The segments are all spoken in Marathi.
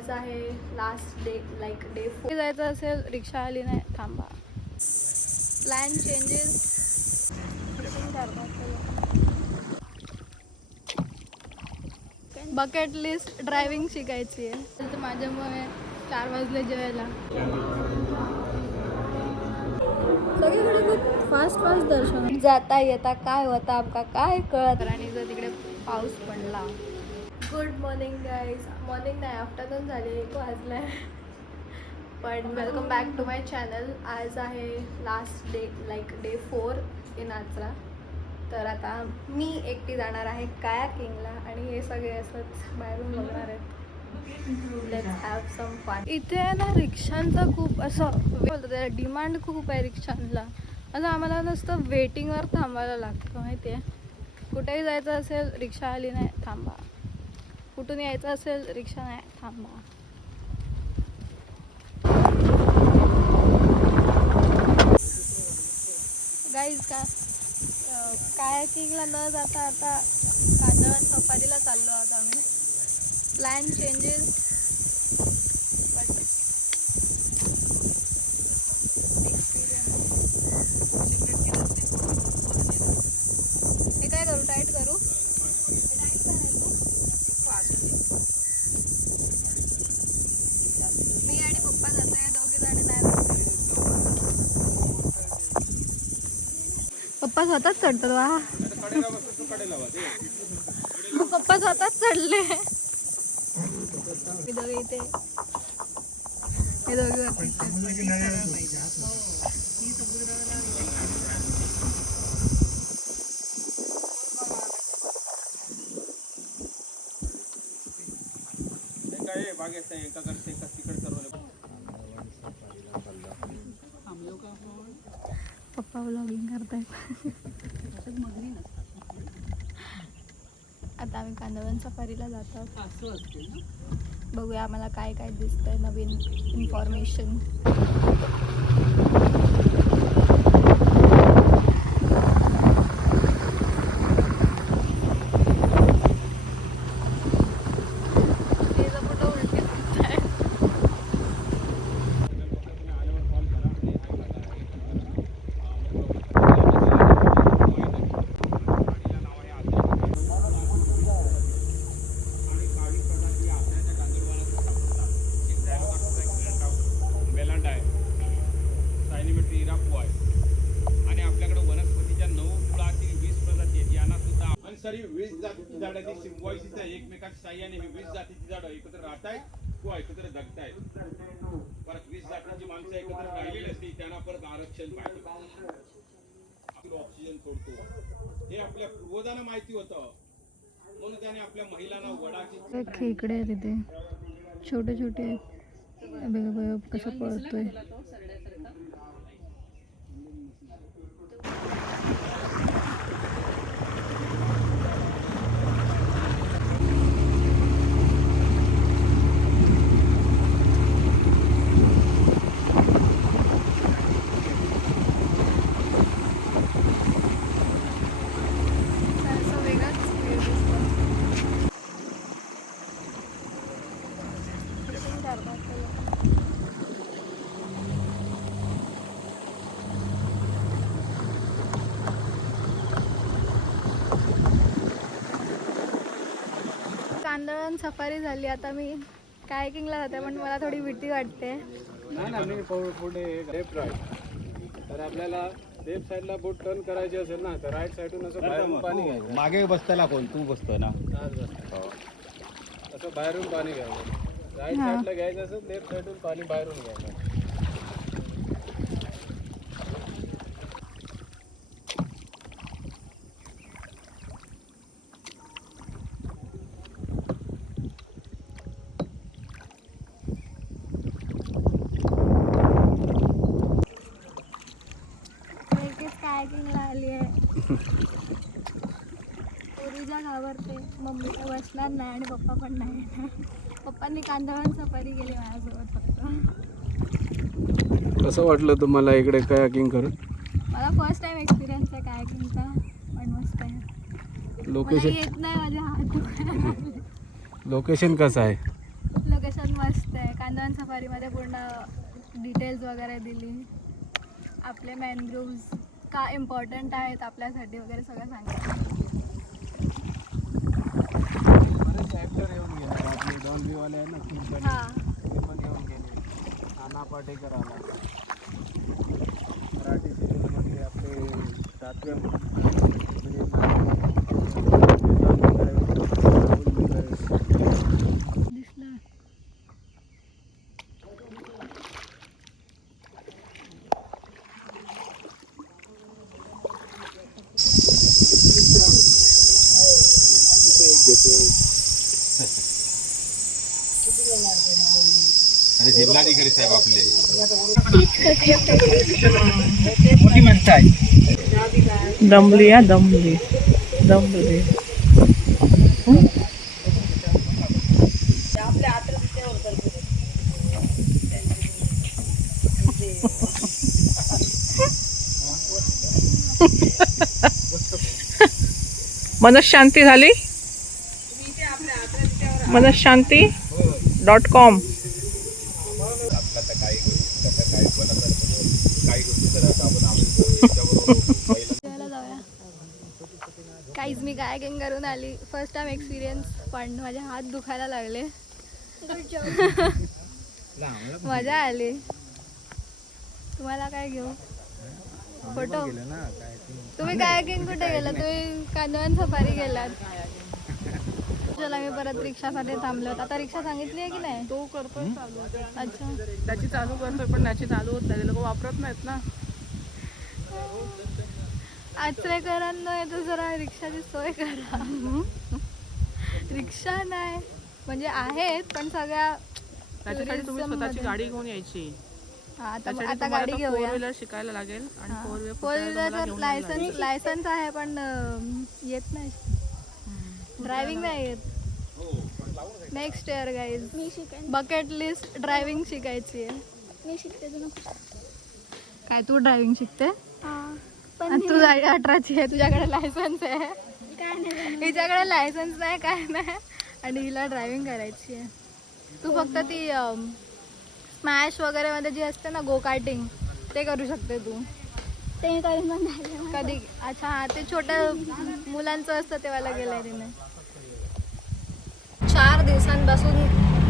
आज आहे लास्ट डे लाईक डे 4 जायचं असेल. रिक्षा आली नाही, थांबा. Plan changes. Bucket list driving शिकायची आहे. तर माझ्यामुळे 4 वाजले जेवायला. सगळीकडे खूप फास्ट दर्शन. जाता येता काय होता आमका काय कळत. आणि जर तिकडे पाऊस पडला. Good morning guys. मॉर्निंग नाही, आफ्टरनून झाली, 1 वाजलाय. पण welcome back to my channel. आज आहे last day like day 4 in Achara. तर आता मी एकटी जाणार आहे कायाकिंगला आणि हे सगळे असंच बाहेरून बघणार आहेत. Let's have some fun. इथे ना रिक्षांचा खूप असं बोलतो, त्याला डिमांड खूप आहे रिक्षांना. असं आम्हाला नुसतं वेटिंगवर थांबायला लागतं माहिती आहे. कुठेही जायचं असेल, रिक्षा आली नाही, थांबा. कुठून यायचं असेल, रिक्षा नाही, थांबा. गाईज कायाकिंगला न जाता आता कांदळवन सफारीला चाललो आहोत आम्ही. प्लॅन चेंजेस बट हे काय करू, टाईट करू? टाईट करायचं. मी आणि पप्पा जात आहे, दोघे जण नाही जात. पप्पा स्वतःच चढतात वा. पप्पा स्वतःच चढले. मी दोघे इथे, हे दोघे वरती. पप्पा व्लॉगिंग करतायत. आता आम्ही कांदळवन सफारीला जातो. बघूया आम्हाला काय काय दिसतंय नवीन इन्फॉर्मेशन. एकमेकांच्या साह्याने 20 जातीची झाडं एकत्र राहतायत किंवा एकत्र जगतायत. परत 20 जातीची माणसं एकत्र राहिलेली असते, त्यांना परत आरक्षण पाहिजे. आपलं ऑक्सिजन सोडतो हे आपल्या पूर्वजांना माहिती होतं, म्हणून त्याने आपल्या महिलांना वडाची खेकडे आहेत तिथे, छोटे छोटे आहेत. कसं पळतोय. कांदळवन सफारी झाली. आता मी कायाकिंगला जाते, पण मला थोडी भीती वाटते. मी पुढे लेफ्ट राईट. तर आपल्याला लेफ्ट साईडला बोट टर्न करायची असेल ना, तर राईट साईडून असं बाहेरून पाणी घ्यायचं. मागे बसताना कोण तू बसतोय ना, असं बाहेरून पाणी घ्यायचं. राईट साईडला घ्यायचं असेल, लेफ्ट साईडून पाणी बाहेरून घ्यायचं. कायाकिंगला आली आहे. पोरीला घाबरते, मम्मी बसणार नाही आणि पप्पा पण नाही. पप्पांनी कांदळवन सफारी केली माझ्यासोबत फक्त. कसं वाटलं तुम्हाला इकडे कायाकिंग करून? मला फर्स्ट टाइम एक्सपिरियन्स आहे कायाकिंगचा, पण मस्त आहे. लोकेशन येत नाही, माझ्या हात दुखायला लागले. लोकेशन कसं आहे? लोकेशन पण मस्त आहे. कांदळवन सफारीमध्ये पूर्ण डिटेल्स वगैरे दिली. आपले मॅनग्रोव्ज का इम्पॉर्टंट आहेत आपल्यासाठी वगैरे सगळं सांगितलं. बरेच ॲक्टर येऊन गेले आपले डॉल्बीवाले आहे ना खूप हां ते पण येऊन गेले. नाना पाटेकर आला, मराठी सिरियलमधले आपले 7व्या दिसलं. अरे जिल्हाधिकारी साहेब आपले दमली या दमली दमली. मनशांती झाली. मनशांती.com. काहीच मी कायाकिंग करून आली. First time experience. पण माझे हात दुखायला लागले. मजा आली. तुम्हाला काय घेऊ फोटो? तुम्ही कायाकिंग कुठे गेला? तुम्ही कांदळवन सफारी गेलात. चला मी परत रिक्षासाठी थांबले होते. आता रिक्षा सांगितली आहे की नाही? तो करतोय चालू. अच्छा त्याची चालू करतोय पण त्याची चालू होत नाही. लोक वापरत नाहीत ना. आचरेकरांना तर जरा रिक्षाची सोय करा. रिक्षा नाही म्हणजे आहेत पण सगळ्या त्याच्यासाठी तुम्ही स्वतःची tourism गाडी घेऊन यायची. हा, आता त्यासाठी आता तुम्हाला गाडी फोर घेऊया. व्हीलर शिकायला लागेल आणि फोर व्हीलरचं लायसन्स आहे पण येत नाही. ड्रायव्हिंग नाही येत. Next year guys bucket list driving शिकायची आहे. मी शिकते तुला. काय तू ड्रायव्हिंग शिकते? पण आणि तू 18ची आहे, तुझ्याकडे लायसन्स आहे. काय नाही हिच्याकडे लायसन्स नाही काय नाही आणि हिला ड्रायव्हिंग करायची आहे. तू फक्त ती स्मॅश वगैरे मध्ये जी असते ना गो कार्टिंग ते करू शकते तू. ते करून पण झालं. कधी? अच्छा हा ते छोट्या मुलांचं असतं तेव्हा गेलंय तिने. 4 दिवसांपासून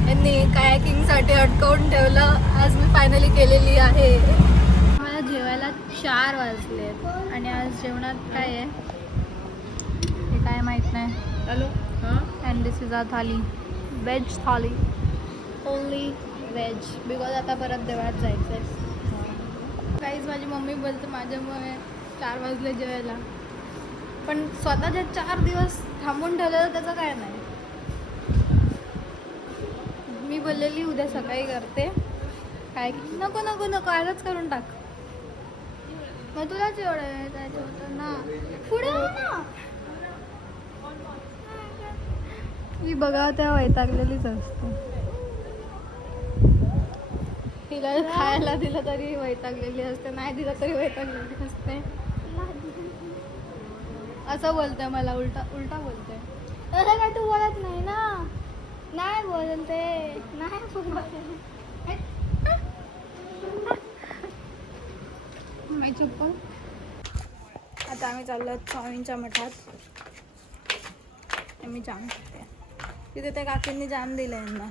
यांनी कायाकिंगसाठी अटकवून ठेवलं. आज मी फायनली केलेली आहे. मला जेवायला 4 वाजलेत आणि आज जेवणात काय आहे हे काय माहीत नाही. हॅलो हां and this is a thali, veg thali, only veg because आता परत देवळात जायचं आहे. काहीच माझी मम्मी बोलते माझ्यामुळे 4 वाजले जेवायला. पण स्वतःचे 4 दिवस थांबून ठेवलेलं त्याचं काय नाही. मी बोललेली उद्या सकाळी करते. काय नको नको नको आजच करून टाक. मग तुलाच एवढं जायचं होतं ना पुढे ना. मी बघा तेव्हा वैतागलेलीच असते. तिला खायला दिलं तरी वैतागलेली असते, नाही दिलं तरी वैतागलेली असते. असं बोलतंय मला, उलटा उलटा बोलतंय. असं काय तू बोलत नाही ना. नाही बोलते नाही बोलते. माय चप्पल. आता आम्ही चाललो स्वामींच्या मठात. मी जाम खाते. तिथे त्या काकींनी जाम दिलं यांना.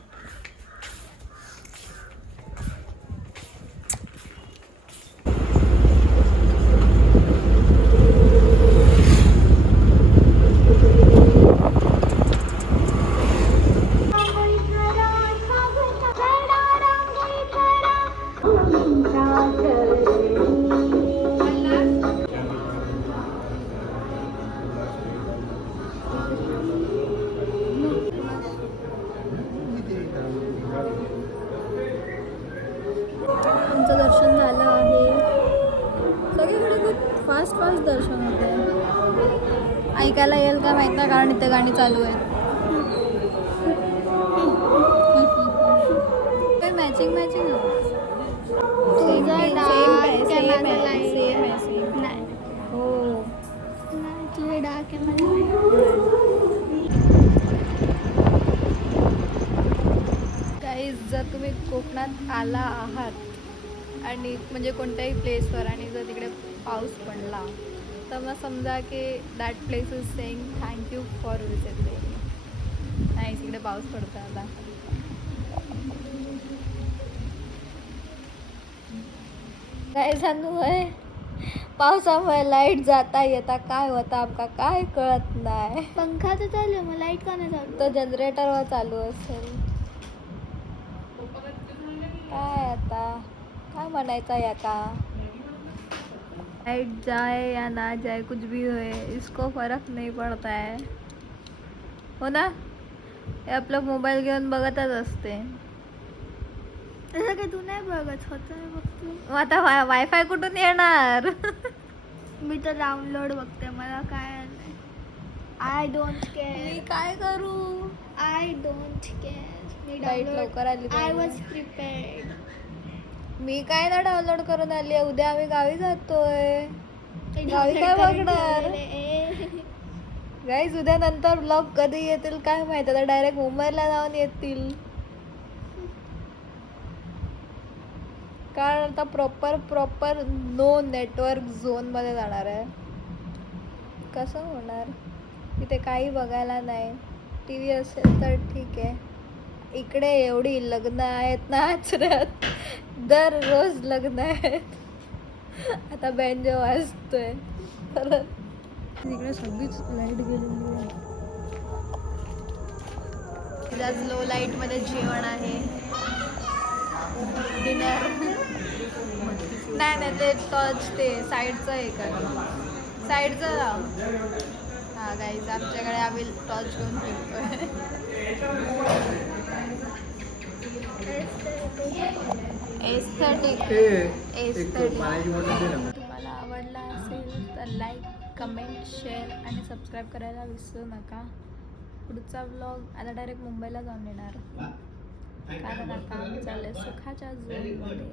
आमचं दर्शन झालं आहे. सगळीकडे खूप फास्ट दर्शन होत आहे. ऐकायला येईल का माहीत नाही कारण इथे गाणी चालू आहेत. मॅचिंग मॅचिंग सेम नाही हो. तुझे डाक गाईज जर तुम्ही कोकणात आला आहात आणि म्हणजे कोणत्याही प्लेसवर आणि जर तिकडे पाऊस पडला तर मग समजा की that place is saying thank you for visiting. नाही तिकडे पाऊस पडतो आता. काय सांगू आहे, पावसामुळे लाईट जाता येता काय होता आमका काय कळत नाही. पंखा तर चालू आहे, मग लाईट का नाही चालू? तो जनरेटरवर चालू असेल. काय आता काय म्हणायचं याका. लाइट जाए या ना जाए कुछ भी होए इसको फरक नहीं पड़ता है, हो ना. हे आपला मोबाईल घेऊन बघतच असते. तसं काही तू नाही बघत, होतं मी बघते. मग आता वायफाय कुठून येणार. मी तर डाउनलोड बघते, मला काय नाही. आय डोंट मी केअर, काय करू. I don't care. Me light लवकर आली आय पाहिजे. Was prepared. मी काय ना डाउनलोड करून आली आहे. उद्या आम्ही गावी जातोय. गावी काय बघणार गाईज. उद्या नंतर ब्लॉग कधी येतील काय माहिती. आता डायरेक्ट मुंबईला जाऊन येतील, कारण आता प्रॉपर नो नेटवर्क झोन मध्ये जाणार आहे. कसं होणार, तिथे काही बघायला नाही. टी व्ही असेल तर ठीक आहे. इकडे एवढी लग्न आहेत ना आचऱ्यात, दररोज लग्न आहेत. आता बँजो वाजतोय परत. तिकडे सगळीच लाईट गेलेली आहे. आज लो लाईट मध्ये जेवण आहे, डिनर. नाही ते टॉर्च ते साईडचं आहे का, साईडचं लाव. हा गाईज, आमच्याकडे आम्ही टॉर्च घेऊन फिरतोय. एस्थेटिक. तुम्हाला आवडला असेल तर लाईक, कमेंट, शेअर आणि सबस्क्राईब करायला विसरू नका. पुढचा व्लॉग आता डायरेक्ट मुंबईला जाऊन येणार, कारण आता आम्ही चालले सुखाच्या झोनमध्ये.